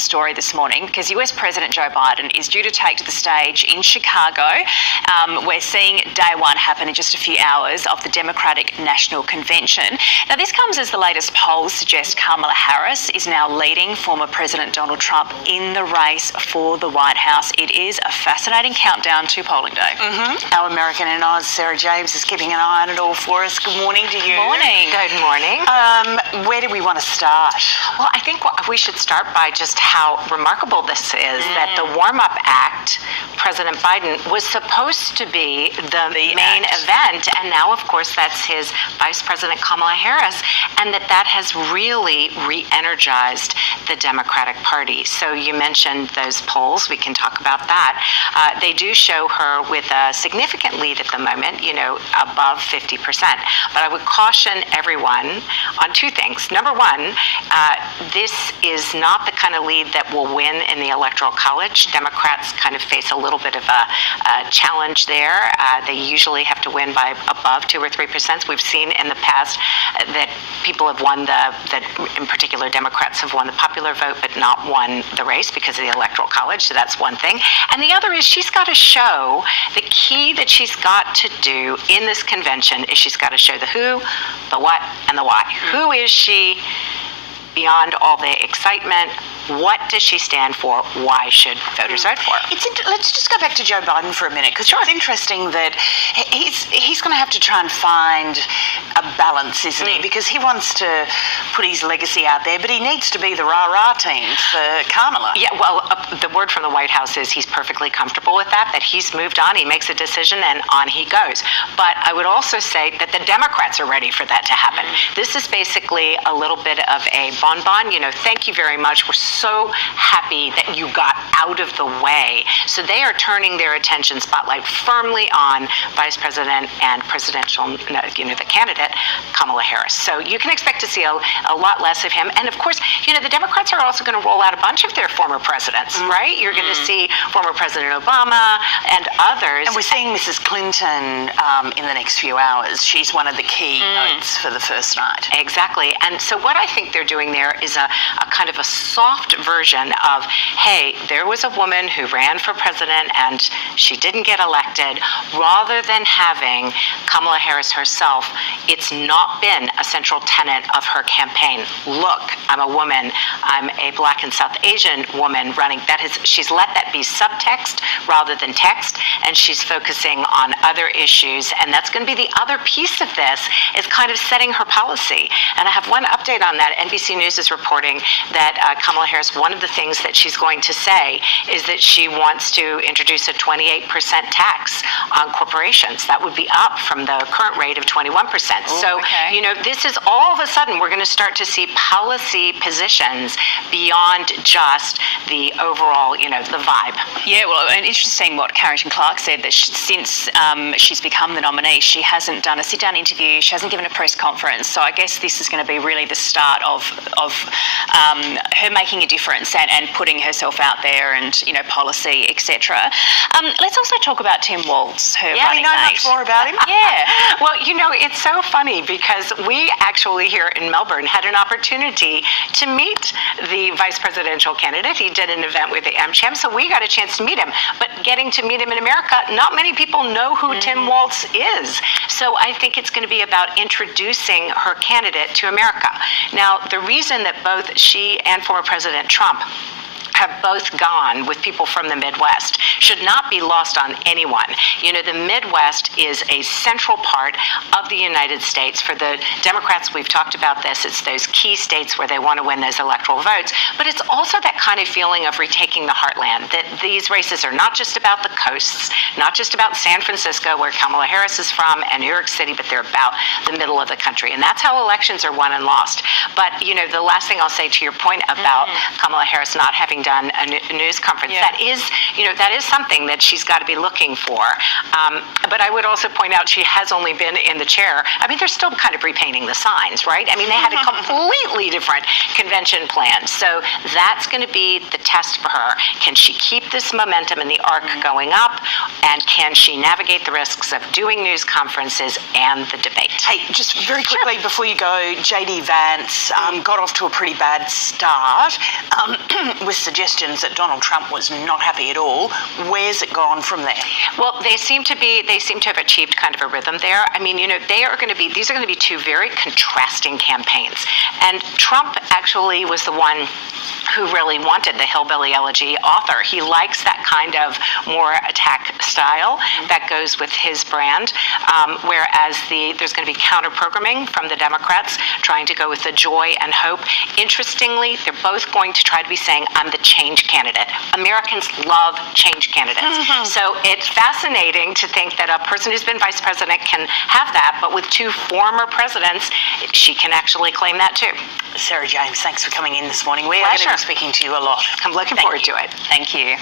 story this morning because US President Joe Biden is due to take to the stage in Chicago. We're seeing day one happen in just a few hours of the Democratic National Convention. Now, this comes as the latest polls suggest Kamala Harris is now leading former President Donald Trump in the race for the White House. It is a fascinating countdown to polling day. Our American in Oz, Sarah James, is keeping an eye on it all for us. Good morning to you. Morning. Good morning. Where do we want to start? Well, I think we should start by just how remarkable this is, that the warm-up act, President Biden, was supposed to be the main event, and now, of course, that's his Vice President Kamala Harris, and that has really re-energized the Democratic Party. So you mentioned those polls. We can talk about that. They do show her with a significant lead at the moment, above 50%. But I would caution everyone on two things. Number one, this is not the kind of lead that will win in the Electoral College. Democrats kind of face a little bit of a challenge there. They usually have to win by above 2 or 3%. We've seen in the past that people have won that in particular Democrats have won the popular vote but not won the race because of the Electoral College. So that's one thing. And the other is she's got to show, the key that she's got to do in this convention is she's got to show the who, the what, and the why. Who is she beyond all the excitement? What does she stand for? Why should voters vote for her? Let's just go back to Joe Biden for a minute, because it's interesting that he's going to have to try and find a balance, isn't he? Because he wants to put his legacy out there, but he needs to be the rah-rah team for Kamala. Yeah, well, the word from the White House is he's perfectly comfortable with that he's moved on, he makes a decision, and on he goes. But I would also say that the Democrats are ready for that to happen. This is basically a little bit of a bonbon. Thank you very much. We're so happy that you got out of the way. So they are turning their attention spotlight firmly on Vice President and presidential, the candidate, Kamala Harris. So you can expect to see a lot less of him. And of course, the Democrats are also going to roll out a bunch of their former presidents, right? You're going to see former President Obama and others. And we're seeing Mrs. Clinton in the next few hours. She's one of the key notes for the first night. Exactly. And so what I think they're doing there is a kind of a soft version of, hey, there was a woman who ran for president and she didn't get elected, rather than having Kamala Harris herself. It's not been a central tenet of her campaign. Look, I'm a woman. I'm a Black and South Asian woman running. She's let that be subtext rather than text, and she's focusing on other issues. And that's going to be the other piece of this, is kind of setting her policy. And I have one update on that. NBC News is reporting that Kamala Harris, one of the things that she's going to say is that she wants to introduce a 28% tax on corporations. That would be up from the current rate of 21%. This is all of a sudden we're going to start to see policy positions beyond just the overall, the vibe. Yeah, well, and interesting what Carrington Clark said, that since she's become the nominee, she hasn't done a sit-down interview, she hasn't given a press conference. So I guess this is going to be really the start of her making a difference and putting herself out there, and policy, etc. Let's also talk about Tim Walz, her running mate. Yeah, we know much more about him. Yeah. Well, it's so funny because we actually here in Melbourne had an opportunity to meet the vice presidential candidate. He did an event with the AmCham, so we got a chance to meet him. But getting to meet him in America, not many people know who Tim Walz is. So I think it's going to be about introducing her candidate to America. Now, the reason that both she and former President Trump have both gone with people from the Midwest should not be lost on anyone. The Midwest is a central part of the United States. For the Democrats, we've talked about this, it's those key states where they want to win those electoral votes, but it's also that kind of feeling of retaking the heartland, that these races are not just about the coasts, not just about San Francisco, where Kamala Harris is from, and New York City, but they're about the middle of the country. And that's how elections are won and lost. But, the last thing I'll say to your point about Kamala Harris not having done done a news conference. Yeah. That is something that she's got to be looking for. But I would also point out she has only been in the chair. I mean, they're still kind of repainting the signs, right? I mean, they had a completely different convention plan. So that's going to be the test for her. Can she keep this momentum and the arc going up? And can she navigate the risks of doing news conferences and the debate? Hey, just very quickly before you go, J.D. Vance got off to a pretty bad start with suggestions that Donald Trump was not happy at all. Where's it gone from there? Well, they seem to have achieved kind of a rhythm there. I mean, these are going to be two very contrasting campaigns. And Trump actually was the one who really wanted the hillbilly elegy author. He likes that kind of more attack style that goes with his brand, whereas there's going to be counter-programming from the Democrats trying to go with the joy and hope. Interestingly, they're both going to try to be saying, I'm the change candidate. Americans love change candidates. So it's fascinating to think that a person who's been vice president can have that, but with two former presidents, she can actually claim that too. Sarah James, thanks for coming in this morning. We are going to be speaking to you a lot. I'm looking forward to it. Thank you.